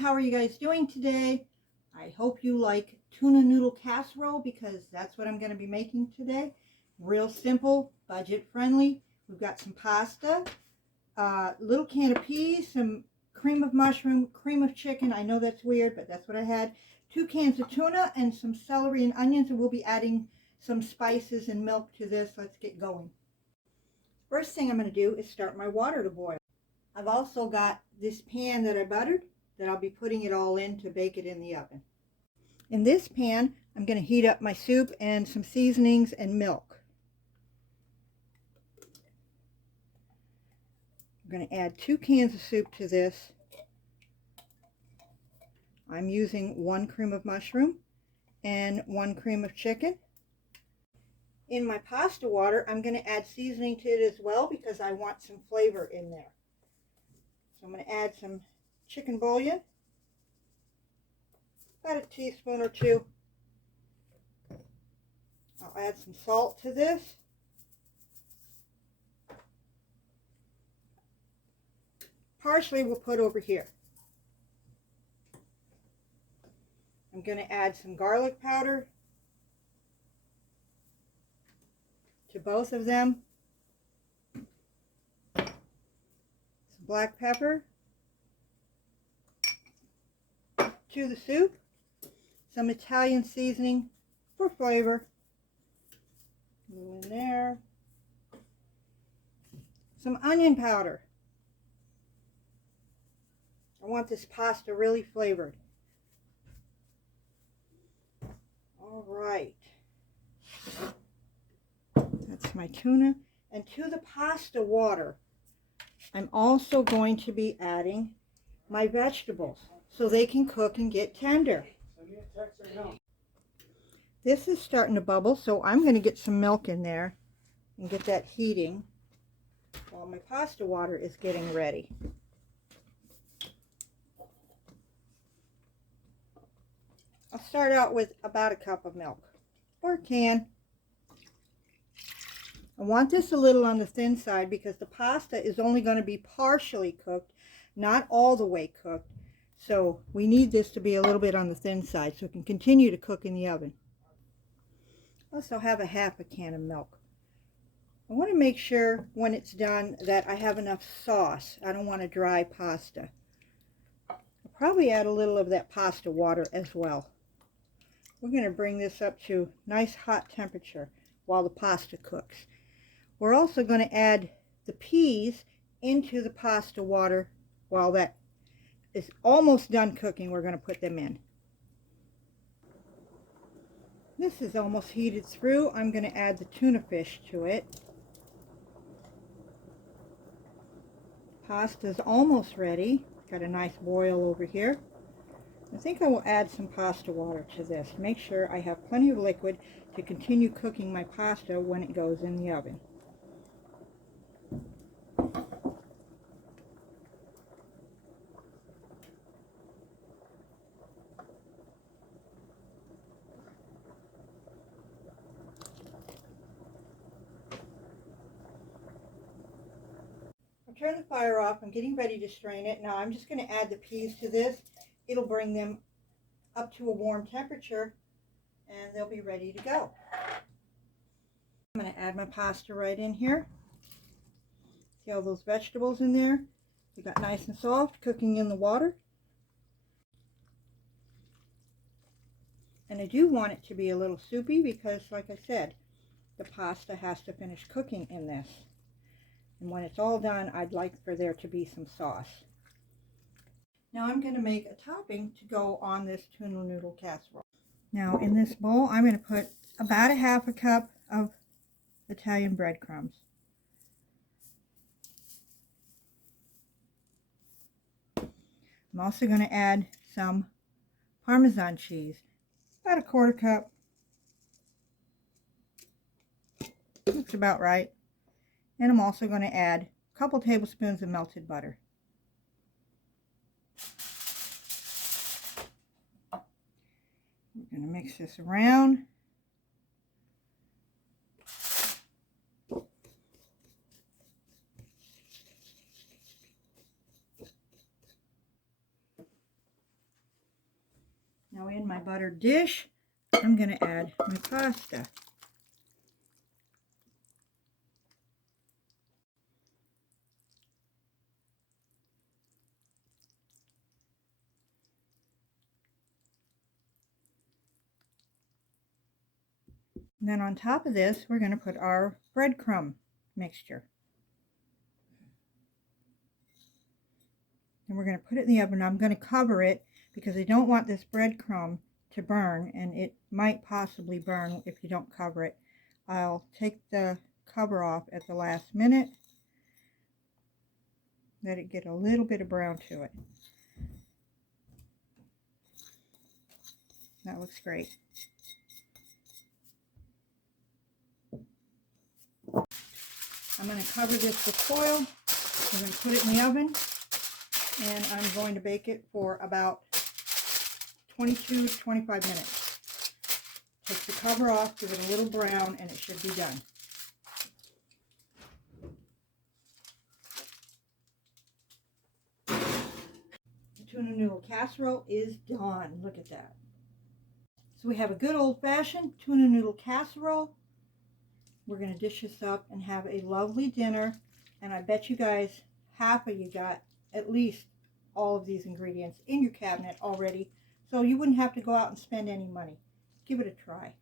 how are you guys doing today? I hope you like tuna noodle casserole because that's what I'm going to be making today. Real simple, budget friendly. We've got some pasta, a little can of peas, some cream of mushroom, cream of chicken. I know that's weird, but that's what I had. 2 cans of tuna and some celery and onions, and we'll be adding some spices and milk to this. Let's get going. First thing I'm going to do is start my water to boil. I've also got this pan that I buttered that I'll be putting it all in to bake it in the oven. In this pan, I'm going to heat up my soup and some seasonings and milk. I'm going to add 2 cans of soup to this. I'm using 1 cream of mushroom and 1 cream of chicken. In my pasta water, I'm going to add seasoning to it as well because I want some flavor in there. So I'm going to add some chicken bouillon, about a teaspoon or 2. I'll add some salt to this. Parsley we'll put over here. I'm going to add some garlic powder to both of them. Some black pepper to the soup. Some Italian seasoning for flavor. In there. Some onion powder. I want this pasta really flavored. All right. That's my tuna. And to the pasta water, I'm also going to be adding my vegetables so they can cook and get tender. This is starting to bubble, so I'm going to get some milk in there and get that heating while my pasta water is getting ready. I'll start out with about a cup of milk, or a can. I want this a little on the thin side because the pasta is only going to be partially cooked, not all the way cooked. So we need this to be a little bit on the thin side so it can continue to cook in the oven. Also have a half a can of milk. I want to make sure when it's done that I have enough sauce. I don't want a dry pasta. I'll probably add a little of that pasta water as well. We're going to bring this up to nice hot temperature while the pasta cooks. We're also going to add the peas into the pasta water while that is almost done cooking. We're going to put them in. This is almost heated through. I'm going to add the tuna fish to it. Pasta's almost ready. Got a nice boil over here. I think I will add some pasta water to this. Make sure I have plenty of liquid to continue cooking my pasta when it goes in the oven. Turn the fire off. I'm getting ready to strain it. Now I'm just going to add the peas to this. It'll bring them up to a warm temperature and they'll be ready to go. I'm going to add my pasta right in here. See all those vegetables in there? They got nice and soft, cooking in the water. And I do want it to be a little soupy because, like I said, the pasta has to finish cooking in this. And when it's all done, I'd like for there to be some sauce. Now I'm going to make a topping to go on this tuna noodle casserole. Now in this bowl, I'm going to put about a half a cup of Italian breadcrumbs. I'm also going to add some Parmesan cheese, about a quarter cup. Looks about right. And I'm also going to add a couple tablespoons of melted butter. We're going to mix this around. Now in my buttered dish, I'm going to add my pasta. And then on top of this, we're going to put our breadcrumb mixture. And we're going to put it in the oven. I'm going to cover it because I don't want this breadcrumb to burn, and it might possibly burn if you don't cover it. I'll take the cover off at the last minute. Let it get a little bit of brown to it. That looks great. I'm going to cover this with foil. I'm going to put it in the oven, and I'm going to bake it for about 22 to 25 minutes. Take the cover off, give it a little brown, and it should be done. The tuna noodle casserole is done. Look at that. So we have a good old-fashioned tuna noodle casserole. We're going to dish this up and have a lovely dinner. And I bet you guys, half of you got at least all of these ingredients in your cabinet already. So you wouldn't have to go out and spend any money. Give it a try.